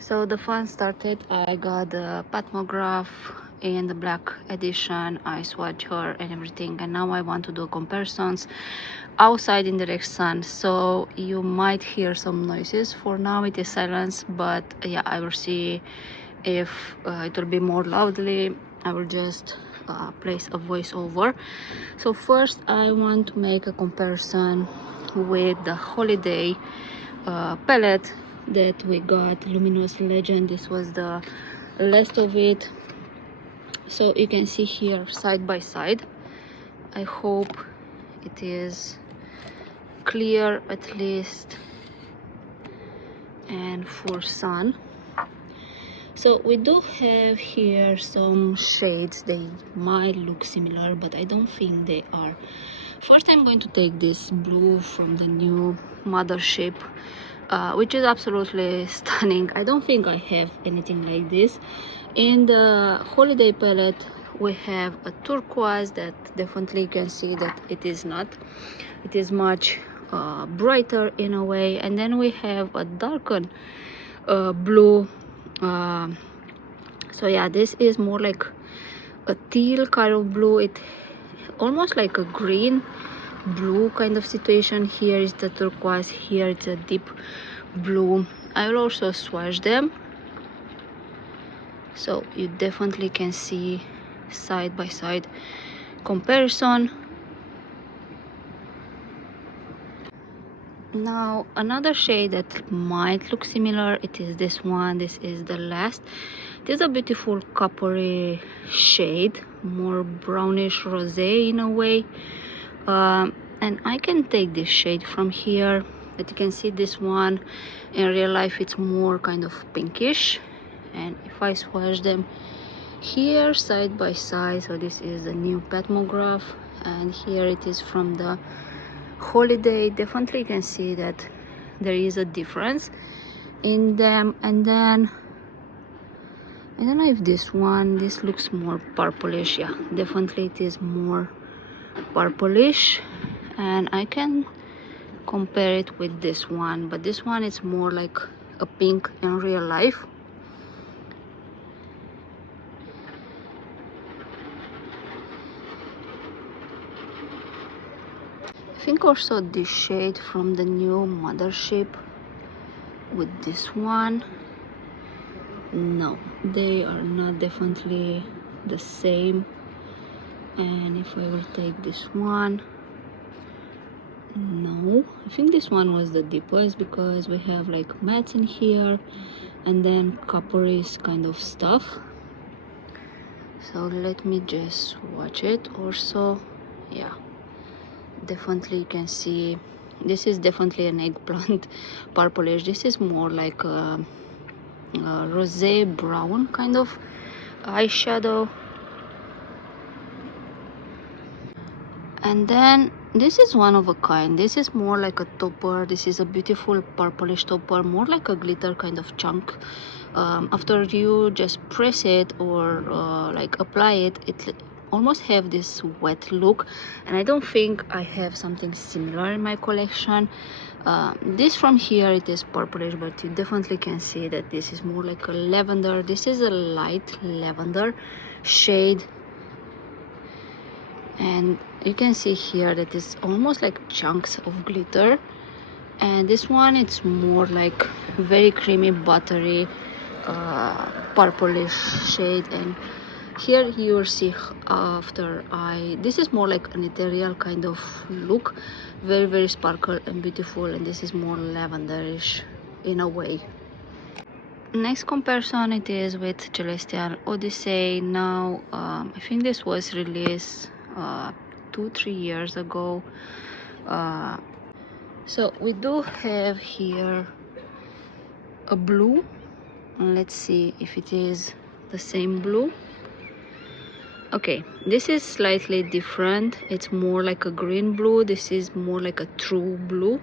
So the fun started. I got the Pat McGrath in the black edition. I swatched her and everything, and now I want to do comparisons outside in direct sun, so you might hear some noises. For now it is silence, but yeah, I will see if it will be more loudly. I will just place a voiceover. So first I want to make a comparison with the holiday palette that we got, Luminous Legend. This was the last of it. So you can see here side by side. I hope it is clear at least, and for sun. So we do have here some shades. They might look similar, but I don't think they are. First I'm going to take this blue from the new Mothership, which is absolutely stunning. I don't think I have anything like this. In the holiday palette we have a turquoise that definitely you can see that it is not. It is much brighter in a way, and then we have a darkened blue. So yeah, this is more like a teal kind of blue. It almost like a green blue kind of situation. Here is the turquoise, here it's a deep blue. I will also swatch them so you definitely can see side by side comparison. Now another shade that might look similar, it is this one. This is the last. It is a beautiful coppery shade, more brownish rosé in a way, and I can take this shade from here. But you can see this one in real life it's more kind of pinkish, and if I swatch them here side by side, so this is the new Pat McGrath and here it is from the holiday, definitely you can see that there is a difference in them. And then I don't know if this looks more purplish. Yeah, definitely it is more purplish, and I can compare it with this one, but this one is more like a pink in real life. I think also this shade from the new Mothership with this one, no, they are not definitely the same. And if I will take this one, no, I think this one was the deepest because we have like mattes in here and then coppery kind of stuff. So let me just watch it also. Yeah, definitely you can see this is definitely an eggplant purplish. This is more like a rosé brown kind of eyeshadow. And then this is one of a kind. This is more like a topper. This is a beautiful purplish topper, more like a glitter kind of chunk. After you just press it or like apply it, it almost have this wet look, and I don't think I have something similar in my collection. This from here it is purplish, but you definitely can see that this is more like a lavender. This is a light lavender shade, and you can see here that it's almost like chunks of glitter. And this one it's more like very creamy buttery purplish shade, and here you will see after this is more like an ethereal kind of look, very very sparkle and beautiful, and this is more lavenderish in a way. Next comparison it is with Celestial Odyssey. Now I think this was released 2-3 years ago. So we do have here a blue, and let's see if it is the same blue. Okay, this is slightly different. It's more like a green blue. This is more like a true blue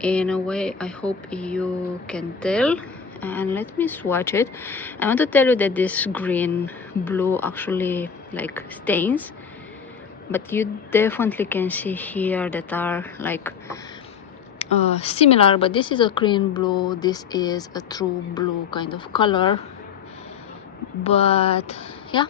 in a way. I hope you can tell. And let me swatch it. I want to tell you that this green blue actually like stains, but you definitely can see here that are like similar, but this is a green blue, this is a true blue kind of color. But yeah,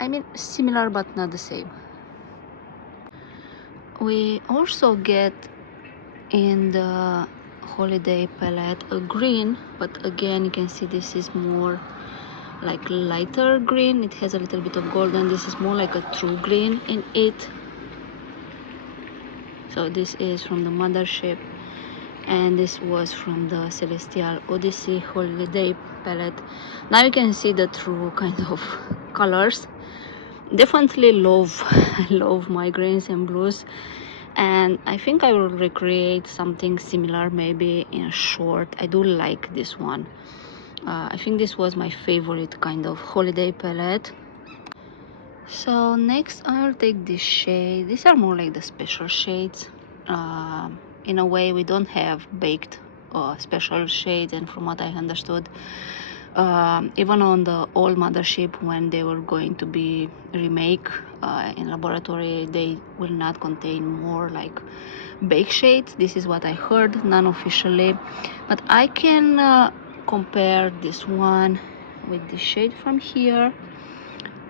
I mean similar but not the same. We also get in the holiday palette a green, but again you can see this is more like lighter green. It has a little bit of golden. This is more like a true green in it. So this is from the Mothership, and this was from the Celestial Odyssey holiday palette. Now you can see the true kind of colors. Definitely love love my greens and blues, and I think I will recreate something similar maybe in a short. I do like this one. I think this was my favorite kind of holiday palette. So next I will take this shade. These are more like the special shades. In a way we don't have baked special shades, and from what I understood, even on the old Mothership, when they were going to be remake in laboratory, they will not contain more like bake shades. This is what I heard, non-officially, but I can compare this one with the shade from here.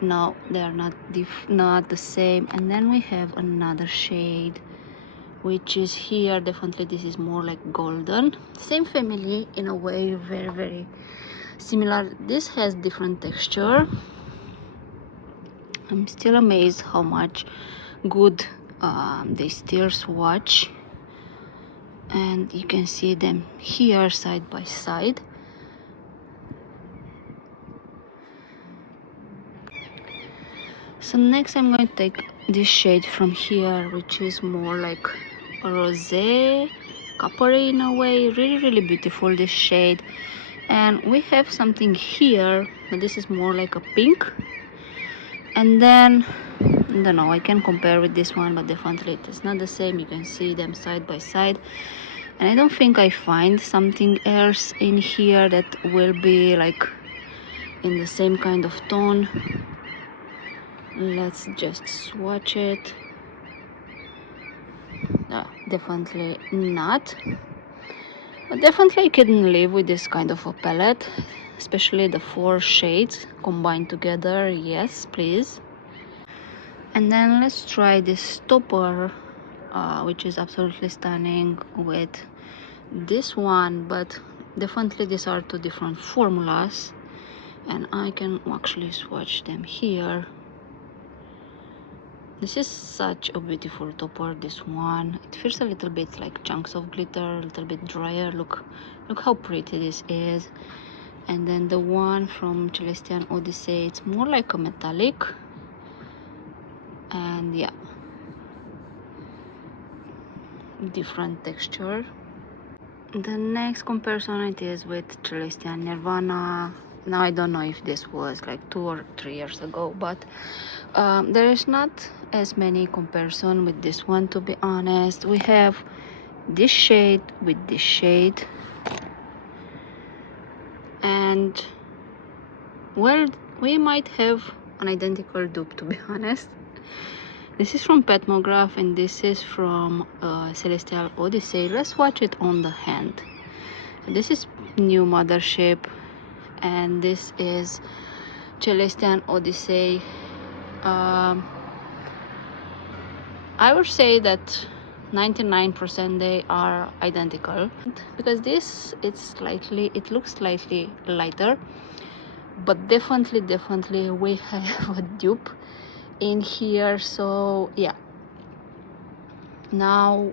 No, they are not the same. And then we have another shade which is here. Definitely this is more like golden, same family in a way, very very similar. This has different texture. I'm still amazed how much good they still swatch, and you can see them here side by side. So next I'm going to take this shade from here, which is more like a rosé, coppery in a way. Really really beautiful, this shade. And we have something here, but this is more like a pink. And then I don't know, I can compare with this one, but definitely it is not the same. You can see them side by side, and I don't think I find something else in here that will be like in the same kind of tone. Let's just swatch it. Definitely not. But definitely I can live with this kind of a palette, especially the 4 shades combined together. Yes, please. And then let's try this topper, which is absolutely stunning, with this one. But definitely these are 2 different formulas, and I can actually swatch them here. This is such a beautiful topper, this one. It feels a little bit like chunks of glitter, a little bit drier. Look how pretty this is. And then the one from Celestial Odyssey, it's more like a metallic. And yeah, different texture. The next comparison it is with Celestial Nirvana. Now I don't know if this was like 2 or 3 years ago, but there is not as many comparison with this one, to be honest. We have this shade with this shade, and well, we might have an identical dupe, to be honest. This is from Pat McGrath, and this is from Celestial Odyssey. Let's watch it on the hand. This is new Mothership, and this is Celestial Odyssey. I would say that 99% they are identical, because this it looks slightly lighter, but definitely we have a dupe in here. So yeah, now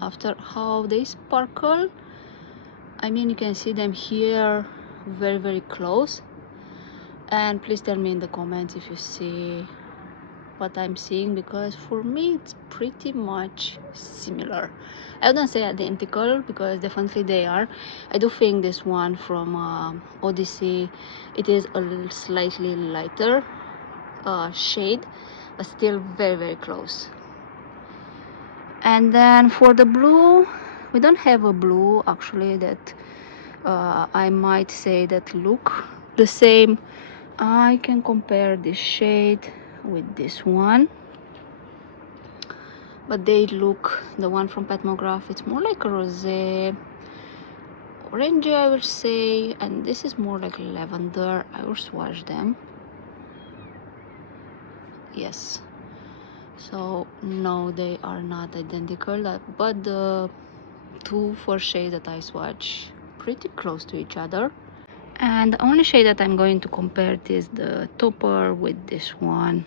after how they sparkle, I mean, you can see them here very very close, and please tell me in the comments if you see what I'm seeing, because for me it's pretty much similar. I wouldn't say identical, because definitely they are. I do think this one from Odyssey, it is a slightly lighter shade, but still very very close. And then for the blue, we don't have a blue actually that I might say that look the same. I can compare this shade with this one. but they look, the one from Pat McGrath, it's more like a rosé orangey, I will say, and this is more like lavender. I will swatch them. Yes, so no, they are not identical, but the two for shade that I swatch pretty close to each other. And the only shade that I'm going to compare is the topper with this one,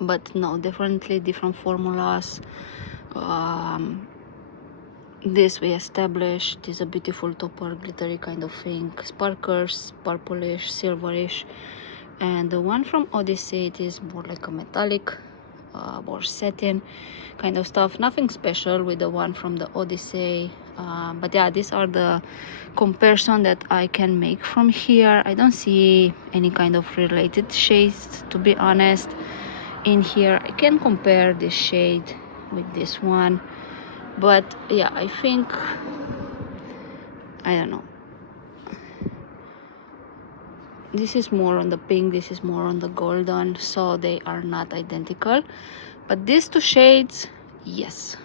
but no, definitely different formulas. This we established is a beautiful topper, glittery kind of thing, sparkles, purplish, silverish, and the one from Odyssey, it is more like a metallic, more satin kind of stuff. Nothing special with the one from the Odyssey, but yeah, these are the comparison that I can make from here. I don't see any kind of related shades, to be honest. In here I can compare this shade with this one, but yeah, I think, I don't know, this is more on the pink, this is more on the golden, so they are not identical, but these two shades, yes.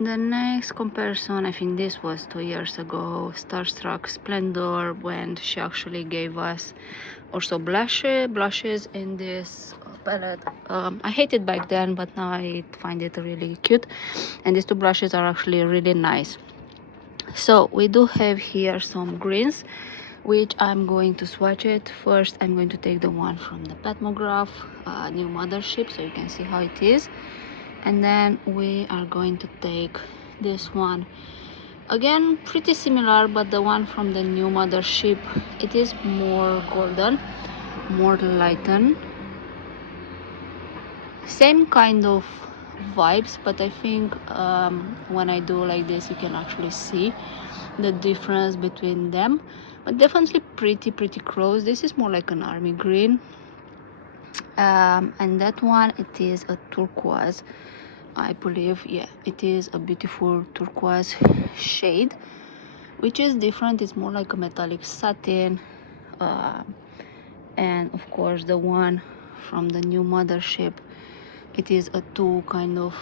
The next comparison, I think this was 2 years ago, Starstruck Splendor, when she actually gave us also blushes in this palette. I hated back then, but now I find it really cute, and these two blushes are actually really nice. So we do have here some greens, which I'm going to swatch it. First, I'm going to take the one from the Pat McGrath new Mothership, so you can see how it is, and then we are going to take this one. Again, pretty similar, but the one from the new Mothership, it is more golden, more lightened, same kind of vibes, but I think when I do like this, you can actually see the difference between them, but definitely pretty close. This is more like an army green, and that one, it is a turquoise, I believe. Yeah, it is a beautiful turquoise shade, which is different. It's more like a metallic satin, and of course the one from the new Mothership, it is a two kind of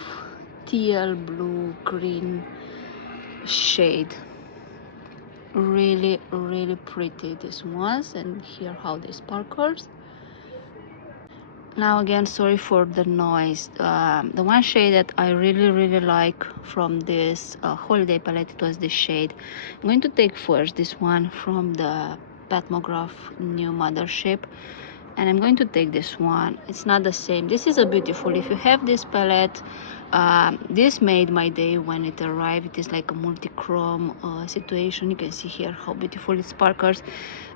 teal blue green shade. Really pretty, this ones, and here how they sparkles. Now again, sorry for the noise. The one shade that I really like from this holiday palette, it was this shade. I'm going to take first this one from the Pat McGrath new Mothership, and I'm going to take this one. It's not the same. This is a beautiful, if you have this palette, this made my day when it arrived. It is like a multi-chrome situation. You can see here how beautiful it sparkles.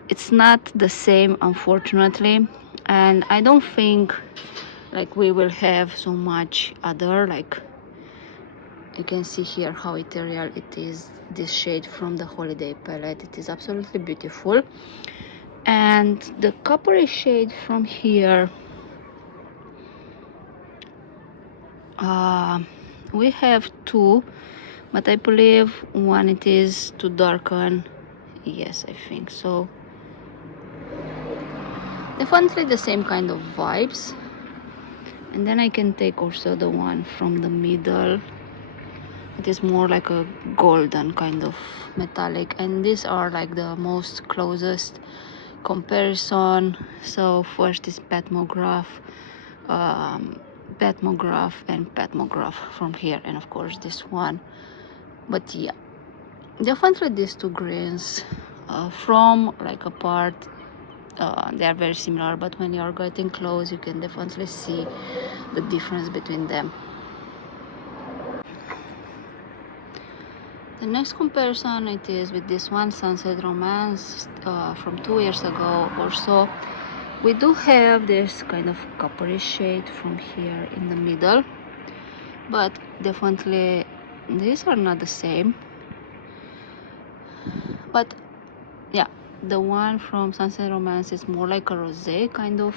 It's not the same, unfortunately, and I don't think like we will have so much other, like you can see here how ethereal it is, this shade from the holiday palette. It is absolutely beautiful. And the coppery shade from here, we have two, but I believe one it is to darken. Yes, I think so. Definitely the same kind of vibes. And then I can take also the one from the middle. It is more like a golden kind of metallic, and these are like the most closest comparison. So first is Pat McGrath, Pat McGrath and Pat McGrath from here, and of course this one. But yeah, definitely these two greens from like apart, they are very similar, but when you are getting close, you can definitely see the difference between them. The next comparison, it is with this one, Sunset Romance, from 2 years ago or so. We do have this kind of coppery shade from here in the middle, but definitely these are not the same. But yeah, the one from Sunset Romance is more like a rosé kind of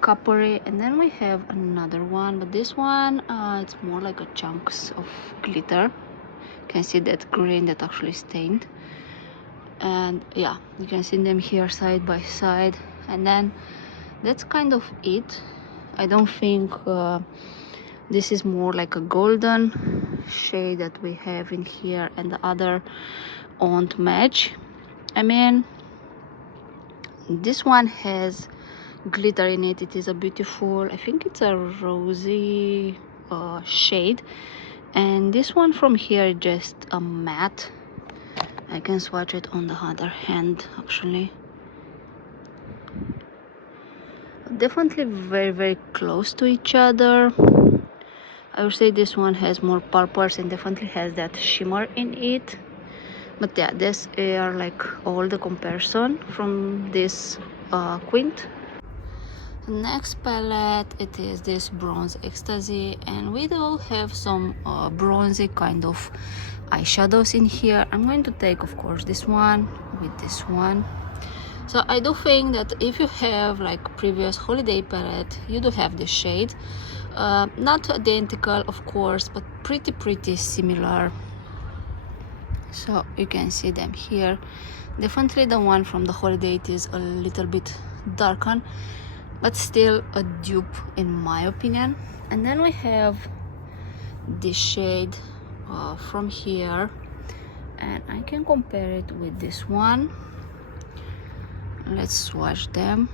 coppery, and then we have another one, but this one it's more like a chunks of glitter. You can see that green that actually stained, and yeah, you can see them here side by side, and then that's kind of it. I don't think This is more like a golden shade that we have in here, and the other won't match. I mean, this one has glitter in it. It is a beautiful, I think it's a rosy shade, and this one from here is just a matte. I can swatch it on the other hand actually. Definitely very, very close to each other. I would say this one has more purples and definitely has that shimmer in it. But yeah, this are like all the comparison from this quint. Next palette, it is this Bronze Ecstasy, and we do have some bronzy kind of eyeshadows in here. I'm going to take, of course, this one with this one. So I do think that if you have like previous holiday palette, you do have this shade. Not identical, of course, but pretty similar. So you can see them here. Definitely the one from the holiday, it is a little bit darker, but still a dupe in my opinion. And then we have this shade from here, and I can compare it with this one. Let's swatch them.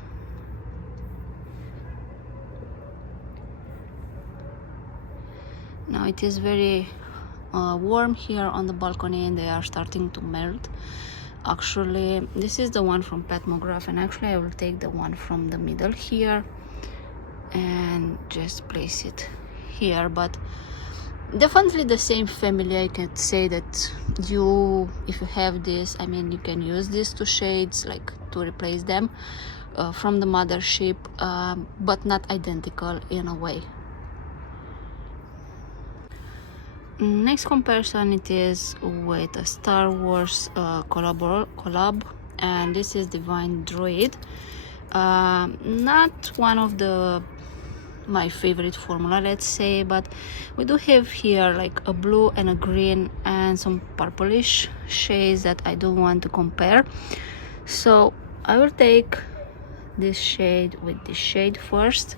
Now it is very warm here on the balcony, and they are starting to melt. Actually, this is the one from Pat McGrath, and actually I will take the one from the middle here and just place it here. But definitely the same family. I can say that if you have this, I mean, you can use these two shades like to replace them from the Mothership, but not identical in a way. Next comparison, it is with a Star Wars collab, and this is Divine Druid. Not one of my favorite formula, let's say, but we do have here like a blue and a green and some purplish shades that I do want to compare. So I will take this shade with this shade first.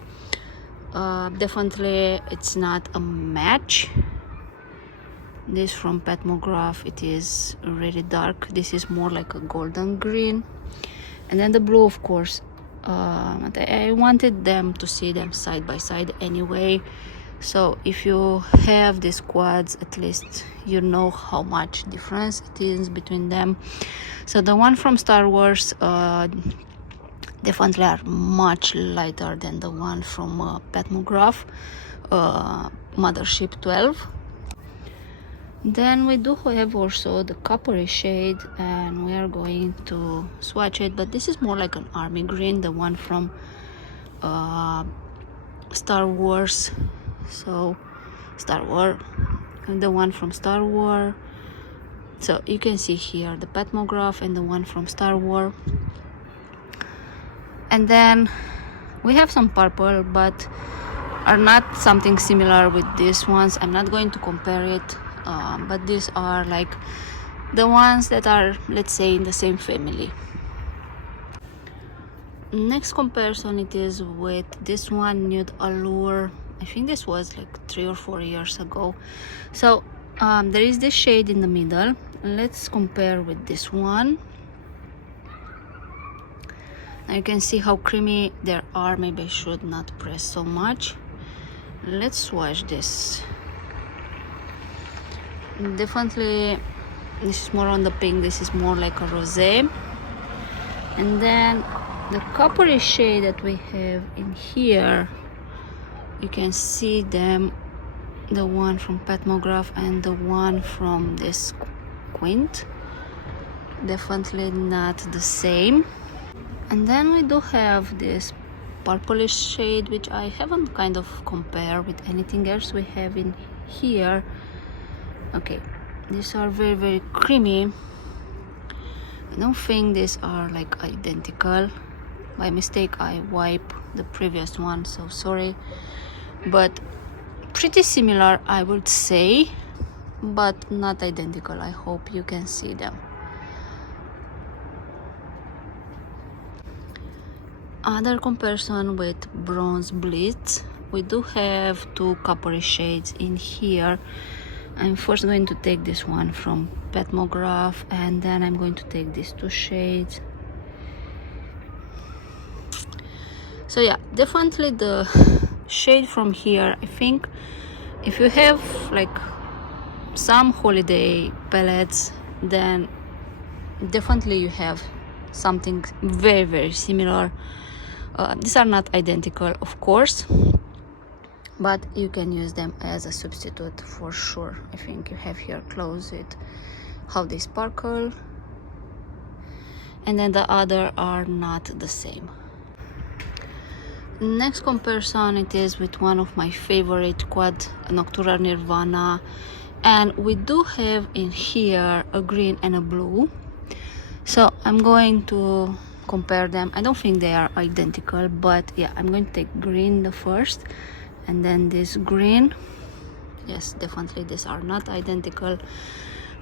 Definitely it's not a match. This from Pat McGrath, it is really dark. This is more like a golden green. And then the blue, of course, I wanted them to see them side by side anyway. So if you have these quads, at least you know how much difference it is between them. So the one from Star Wars definitely are much lighter than the one from Pat McGrath, Mothership 12. Then we do have also the coppery shade, and we are going to swatch it, but this is more like an army green, the one from Star Wars. So the one from Star Wars. So you can see here the Pat McGrath and the one from Star Wars. And then we have some purple, but are not something similar with these ones. I'm not going to compare it. But these are like the ones that are, let's say, in the same family. Next comparison, it is with this one, Nude Allure. I think this was like 3 or 4 years ago. So there is this shade in the middle. Let's compare with this one. Now you can see how creamy they are. Maybe I should not press so much. Let's swatch this. Definitely this is more on the pink, this is more like a rosé. And then the coppery shade that we have in here, you can see them, the one from Pat McGrath and the one from this quint. Definitely not the same. And then we do have this purplish shade, which I haven't kind of compared with anything else we have in here. Okay, these are very, very creamy. I don't think these are like identical. By mistake I wiped the previous one, so sorry. But pretty similar, I would say, but not identical. I hope you can see them. Other comparison with Bronze Blitz. we do have two coppery shades in here. I'm first going to take this one from Pat McGrath, and then I'm going to take these two shades. So yeah, definitely the shade from here, I think if you have like some holiday palettes, then definitely you have something very, very similar. These are not identical, of course, but you can use them as a substitute for sure. I think you have here clothes with how they sparkle, and then the other are not the same. Next comparison, it is with one of my favorite quad, Nocturne Nirvana, and we do have in here a green and a blue. So I'm going to compare them. I don't think they are identical, but yeah, I'm going to take green the first, and then this green. Yes, definitely these are not identical,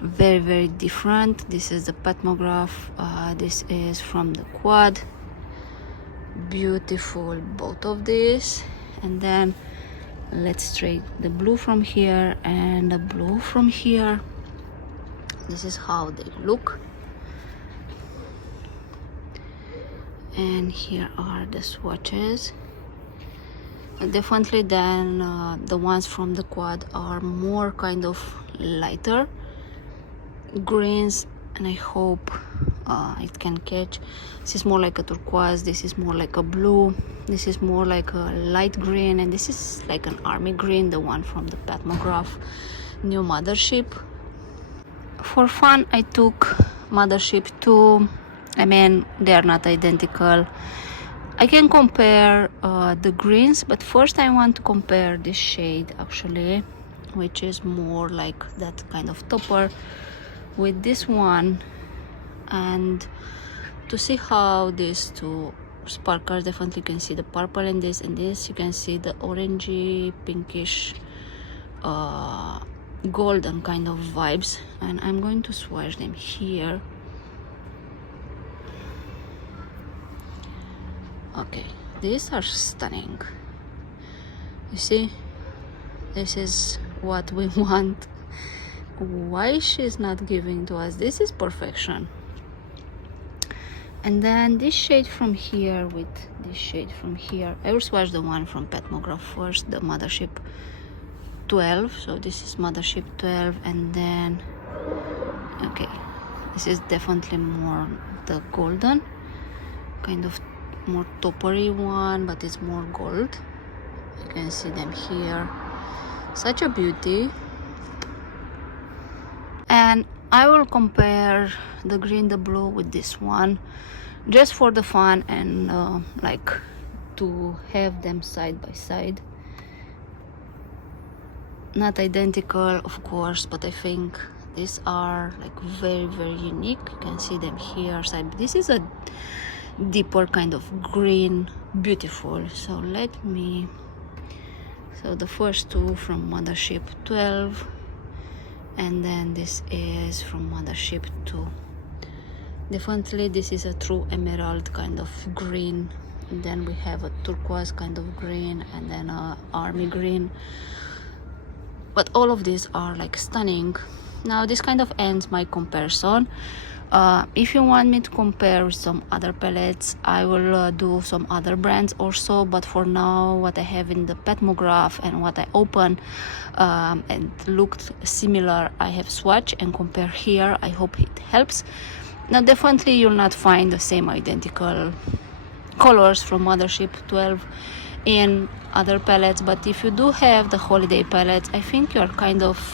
very, very different. This is the Pat McGrath, this is from the quad. Beautiful, both of these. And then let's trade the blue from here and the blue from here. This is how they look. And here are the swatches. Definitely then the ones from the quad are more kind of lighter greens, and I hope it can catch. This is more like a turquoise, this is more like a blue, this is more like a light green, and this is like an army green, the one from the Pat McGrath new Mothership. For fun, I took Mothership 2. I mean, they are not identical. I can compare the greens, but first I want to compare this shade actually, which is more like that kind of topper, with this one, and to see how these two sparkles. Definitely you can see the purple in this, and this you can see the orangey pinkish golden kind of vibes, and I'm going to swatch them here. Okay, these are stunning. You see, this is what we want. Why she's not giving to us? This is perfection. And then this shade from here with this shade from here. I will swatch the one from Pat McGrath first, the Mothership 12. So this is Mothership 12, and then okay, this is definitely more the golden kind of, more toppery one, but it's more gold. You can see them here, such a beauty. And I will compare the green, the blue with this one, just for the fun and like to have them side by side. Not identical, of course, but I think these are like very, very unique. You can see them here side. This is a deeper kind of green, beautiful. So so the first two from Mothership 12, and then this is from Mothership 2. Definitely this is a true emerald kind of green, and then we have a turquoise kind of green, and then a army green. But all of these are like stunning. Now this kind of ends my comparison. If you want me to compare with some other palettes, I will do some other brands also, but for now what I have in the Pat McGrath and what I open and looked similar, I have swatch and compare here. I hope it helps. Now definitely you'll not find the same identical colors from Mothership 12 in other palettes, but if you do have the holiday palettes, I think you're kind of